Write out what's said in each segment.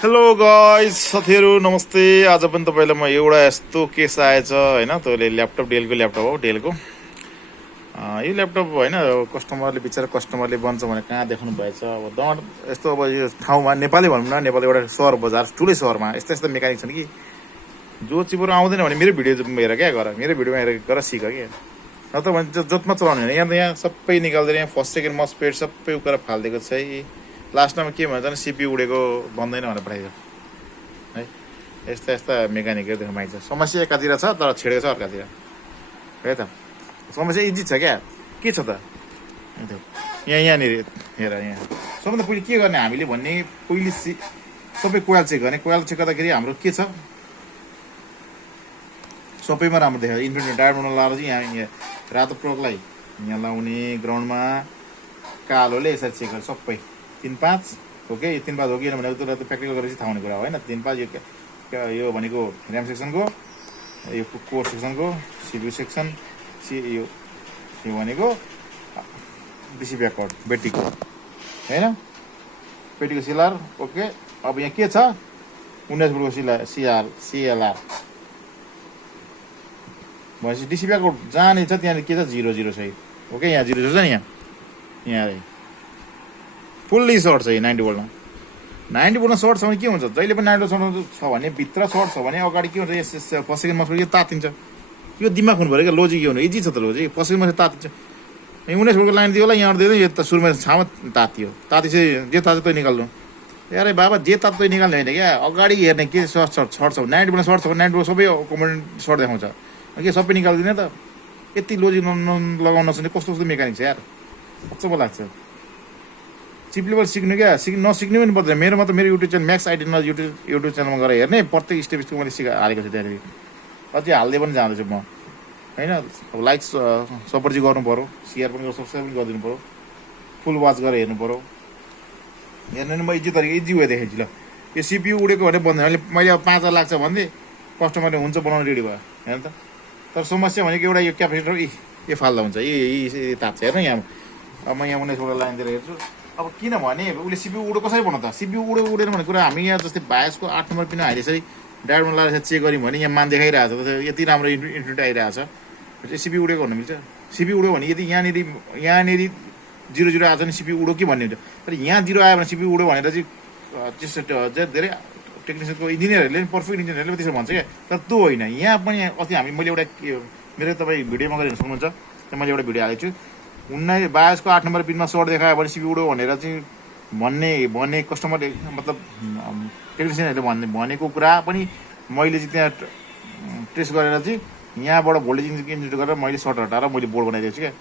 Hello guys साथीहरु नमस्ते। आज पनि तपाईलाई म एउटा यस्तो केस आएछ हैन। तैले ल्यापटप डेलको ल्यापटप हो डेलको। यो ल्यापटप हैन कस्टमरले बिचारा कस्टमरले बन्छ भने कहाँ देखाउनु भएछ। अब दर यस्तो अब यो ठाउँमा नेपाली भनौँ न, नेपाल एउटा सहर बजार ठुलै सहरमा यस्ता यस्ता मेकानिक छन् कि जो चिपरो आउँदैन भने मेरो भिडियो हेर क्या, गर मेरो भिडियोमा हेरेर गर सिक के। नत्र भने जतमा चलाउने होइन। यहाँ सबै निकाल्दै यहाँ फर्स्ट सेकेन्ड मस्पेड सबै उकेर फालिदिएको छ है। लास्टमा के भन्छ सिपी उडेको बन्दैन भनेर पठाइदियो है। यस्ता यस्ता मेकानिकहरू देख्न पाइन्छ। समस्या एकातिर छ तर छेडेको छ अर्कातिर है त। समस्या इजी छ क्या, के छ त यहाँनिर हेर। यहाँ सबभन्दा पहिले के गर्ने हामीले भन्ने, पहिले सबै कोइल चेक गर्ने। कोइल चेक गर्दाखेरि हाम्रो के छ सबैमा राम्रो देखायो। इन्फिनिटी डायड बनाउन लाएर चाहिँ यहाँ रातो प्लगलाई यहाँ लाउने, ग्राउन्डमा कालोले यसरी चेक गर्छ सबै 3-5 हो कि 3-5 हो कि भनेको त प्र्याक्टिकल गरेपछि थाहा हुने कुरा हो होइन। 3-5 यो भनेको ऱ्याम सेक्सनको, यो कोर सेक्सनको, सिपियु सेक्सन, यो भनेको डिसी ब्याकवर्ड बेटीको होइन, बेटीको सिलार ओके। अब यहाँ के छ 19 भोल्टको सिएलआर भनेपछि डिसी ब्याकवर्ड जाने छ। त्यहाँनिर के छ 0 सही ओके। यहाँ 0 छ नि, यहाँ फुल्ली सर्ट छ। 90 भोल्टमा 90 भोल्टमा सर्ट छ भने के हुन्छ, जहिले पनि 90 सर्ट छ भने भित्र सर्ट छ भने अगाडि के हुन्छ, यस फर्स्ट सेकेन्ड मसमा यो तातिन्छ। यो दिमाग हुनु पऱ्यो क्या, लोजिक यो हुनु इजी छ त। लोजिक फर्स्ट सेकेन्ड मसमा तातिन्छ। 19 भोल्टको लाइन दियो होला, यहाँ दिँदैन, यो त सुरुमा छामा तातियो। तातिपछि जे तातो तै निकाल्नु। अरे बाबा जे तातो तै निकाल्ने होइन क्या, अगाडि हेर्ने के सर्ट छ 90 भोल्टमा सर्ट छ भने 90 भोल्ट सबै कम्पोनेन्ट सर्ट देखाउँछ के सबै निकाल्दिने त। यति लोजिक लगाउन नसक्ने कस्तो कस्तो मेकानिक छ यार, अचम्म लाग्छ। चिप लेभल सिक्नु क्या, नसिक्ने पनि पर्दैन। मेरोमा त मेरो YouTube channel Max ID YouTube च्यानलमा गएर हेर्ने, प्रत्येक स्टेप मैले हालेको छु त्यहाँनिर। अझै हाल्दै पनि जाँदैछु म होइन। अब लाइक सपोर्ट चाहिँ गर्नु पऱ्यो, सेयर पनि सब्सक्राइब पनि गरिदिनु पऱ्यो, फुल वाच गरेर हेर्नु पऱ्यो। हेर्नु नि म इजी तरिका इजी वे देखाइदिन्छु ल। यो सिपियु उडेको भने बन्दैन। मैले अब 5000 लाग्छ भन्दै कस्टमरले हुन्छ बनाउनु रेडी भयो हेर्नु त। तर समस्या भनेको एउटा यो क्यापेसिटर यो फाल्दा हुन्छ, यी तात्छ हेर्नु। यहाँ अब म यहाँ 19 भोल्ट लाइन दिएर हेर्छु। अब किनभने उसले सिपियु उडो कसरी बनाउँछ, सिपियु उडेन भन्ने कुरा हामी यहाँ जस्तै बायसको 8 नम्बर पिन अहिले यसरी डायडमा लगाएर चेक गऱ्यौँ भने यहाँ मान देखाइरहेको छ, यति राम्रो इन्फिनिटी आइरहेको छ। सिपियु उडेको भन्नु मिल्छ। सिपियु उड्यो भने यदि यहाँनिर 0 आएको छ भने सिपियु उड्यो कि भन्ने हुन्छ। तर यहाँ 0 आयो भने सिपियु उड्यो भनेर चाहिँ त्यस्तो धेरै टेक्निसियनको इन्जिनियरहरूले पनि, पर्फेक्ट इन्जिनियरले पनि त्यसो भन्छ क्या। तर त्यो होइन। यहाँ पनि अस्ति मैले एउटा मेरो तपाईँ भिडियोमा गएर हेर्नु सक्नुहुन्छ, त्यहाँ मैले एउटा भिडियो हालेको छु। 22 को 8 नम्बर पिनमा सर्ट देखायो भने सिपियु उड्यो भनेर चाहिँ भन्ने कस्टमरले मतलब टेक्निसियनहरूले भनेको कुरा पनि मैले चाहिँ त्यहाँ टेस्ट गरेर चाहिँ यहाँबाट भोल्टेज इन्जेक्ट गरेर मैले सर्ट हटाएर मैले बोर्ड बनाइदिएको छु क्या।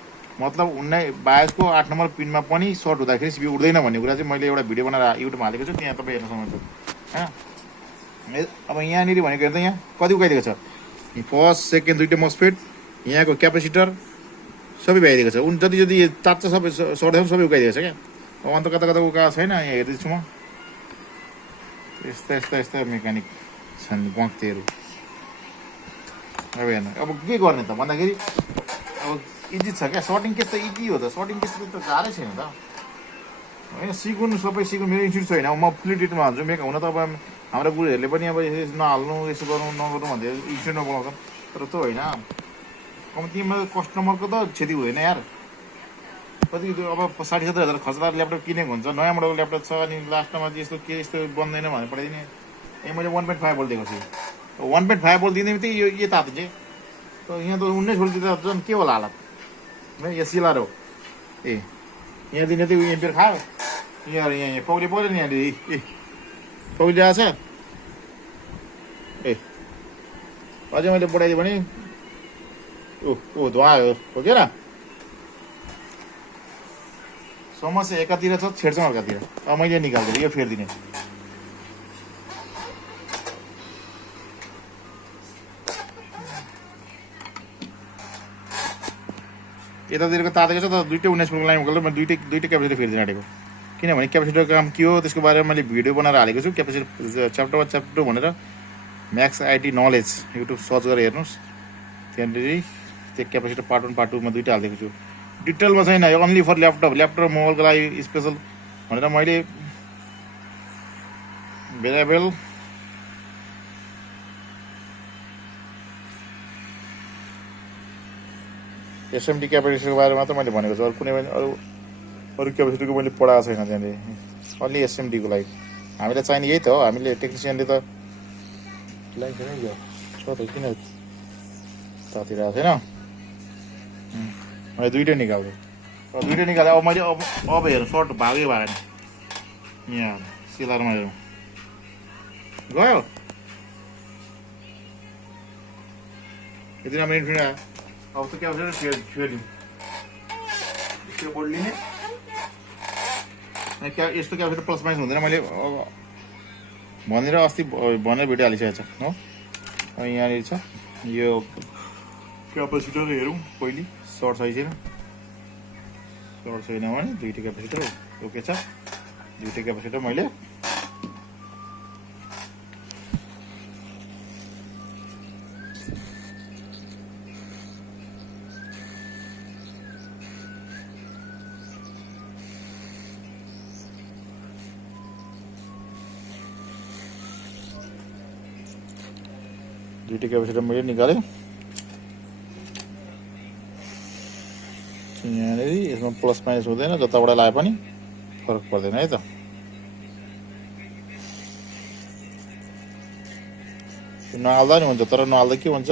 मतलब 22 को 8 नम्बर पिनमा पनि सर्ट हुँदाखेरि सिपियु उड्दैन भन्ने कुरा चाहिँ मैले एउटा भिडियो बनाएर युट्युबमा हालेको छु, त्यहाँ तपाईँ हेर्न सक्नुहुन्छ होइन। अब यहाँनिर भनेको हेर्दा यहाँ कति उकाइदिएको छ, फर्स्ट सेकेन्ड दुइटै मस्फेट, यहाँको क्यापेसिटर सबै भइदिएको छ। जति तात्छ सबै सर्ट सबै उकाइदिएको छ क्या। अब अन्त कता कता उकाएको छैन, यहाँ हेर्दैछु म। यस्ता मेकानिक छन् बक्तेहरू। अब हेर्नु अब के गर्ने त भन्दाखेरि अब इजी छ क्या। सर्टिङ केस त इजी हो त, सर्टिङ केस त गाह्रै छैन त होइन। सबै सिक्नु मेरो इन्स्टिट्युट छैन। म फ्लिटेटमा भन्छु मेक हुन त। अब हाम्रो गुरुहरूले पनि अब यसो नहाल्नु यसो गर्नु नगर्नु भन्दै इन्स्टिट्युटमा बोलाउँछन्। तर त्यो होइन, कम्तीमा कस्टमरको त क्षति हुँदैन यार। कति अब 60-70 हजार खर्च गरेर ल्यापटप किनेको हुन्छ, नयाँ मोडलको ल्यापटप छ, अनि लास्टमा चाहिँ यस्तो बन्दैन भनेर पठाइदिने। मैले 1.5 भोल्ट दिएको छु। 1.5 भोल्ट दिँदै त्यही यो तातो चाहिँ यहाँ त 19 भोल्ट दिँदा झन् के होला हालत है। यो सिलार हो यहाँ दिने त्यो एम्पियर खायो। यहाँ पौले नि यहाँनिर पौले आएको छ। अझै मैले बढाइदिएँ भने धुवा हो के र। समस्या एकातिर छ, छेड्छ अर्कातिर। अब मैले निकाल्दिनँ, यो फेरिदिने। यतातिरको तातेको छ त दुइटै 19 भोल्टको लाइन उकाल्दा मैले दुइटै क्यापेसिटर फेरिदिन आँटेको। किनभने क्यापेसिटरको काम के हो त्यसको बारेमा मैले भिडियो बनाएर हालेको छु। क्यापेसिटर च्याप्टर भनेर Max IT knowledge YouTube search गरेर हेर्नुहोस्। त्यहाँनिर त्यो क्यापेसिटर पार्ट 1 पार्ट 2 मा दुइटै हालिदिएको छु। डिटेलमा छैन, ओन्ली फर ल्यापटप मोबाइलको लागि स्पेसल भनेर मैले भेरिएबल एसएमडी क्यापेसिटीको बारेमा त मैले भनेको छु, अरू कुनै पनि अरू क्यापेसिटीको मैले पढाएको छैन त्यहाँनिर। अलि एसएमडीको लागि हामीलाई चाहिने यही त हो। हामीले टेक्निसियनले त यो छ त किन तातिर आएको छैन। मैले दुइटै निकाल्छु, दुइटै निकालेँ। अब मैले अब हेर्नु सर्ट भागै भएन यहाँ सिलारमा हेरौँ गयो यति राम्रो इन्फिनिट आयो। अब त क्या भन्छ फेरि त्यो बोर्ड लिने क्या यस्तो क्यापेसिटर प्लस माइनस हुँदैन। मैले भनेर अस्ति भनेर भिडियो हालिसकेको छ हो। यहाँनिर छ यो क्यापेसिटर हेरौँ पहिले सर्ट छ छैन। सर्ट छैन भने दुइटै क्यापेसिटर ओके छ। दुइटै क्यापेसिटर मैले दुइटै क्यापेसिटर मैले निकालेँ। यहाँनिर यसमा प्लस माइनस हुँदैन, जताबाट लाए पनि फरक पर्दैन है त। नहाल्दा नि हुन्छ, तर नहाल्दा के हुन्छ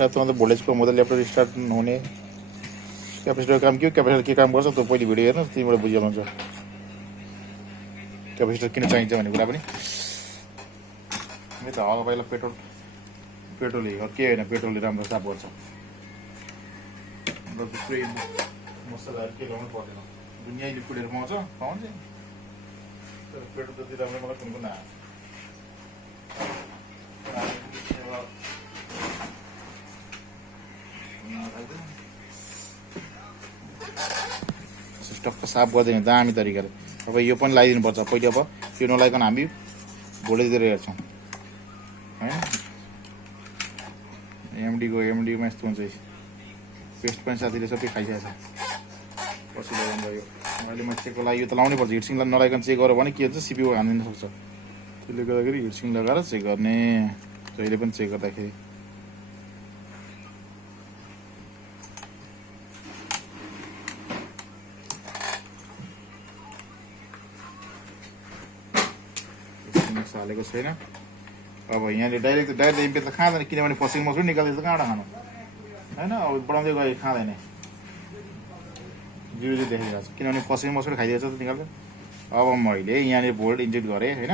प्रायः त भोल्टेज कम हुँदा ल्यापटप स्टार्ट नहुने। क्यापेसिटरको काम के हो, क्यापेसिटर के काम गर्छ त्यो पहिले भिडियो हेर्नु, त्यहीँबाट बुझिहाल्नुहुन्छ क्यापेसिटर किन चाहिन्छ भन्ने कुरा पनि। मेरो त हावा पहिला पेट्रोलले के होइन, पेट्रोलले राम्रो साफ गर्छ। मसलाहरू के लगाउनु पर्दैन, दुनियाँ लिक्विडहरू पाउँछ तर पेट्रोल जति राम्रो मलाई कुन कुन आयो। टक्क साफ गर्दैन दामी तरिकाले। अब यो पनि लगाइदिनुपर्छ पहिले। अब त्यो नलाइकन हामी भोल्टेज दिएर हेर्छौँ होइन। एमडीमा यस्तो हुन्छ, पेस्ट पनि साथीले सबै खाइसकेको छ। पछि लगाउनु भयो अहिले म चेकको लागि यो त लाउनै पर्छ। हिटसिङ नलाइकन चेक गरेर भने के हुन्छ सिपियु हानिदिन सक्छ। त्यसले गर्दाखेरि हिटसिङ लगाएर चेक गर्ने, जहिले पनि चेक गर्दाखेरि। हालेको छैन। अब यहाँले डाइरेक्ट इम्पेक्ट त खाँदैन, किनभने फसिङ मसुर निकाल्दै त कहाँबाट खानु होइन। अब बढाउँदै गयो खाँदैन, जिरो देखाइरहेको छ किनभने फसिङ मसुर खाइदिएको छ त निकाल्दै। अब मैले यहाँनिर भोल्ट इन्जेक्ट गरेँ होइन।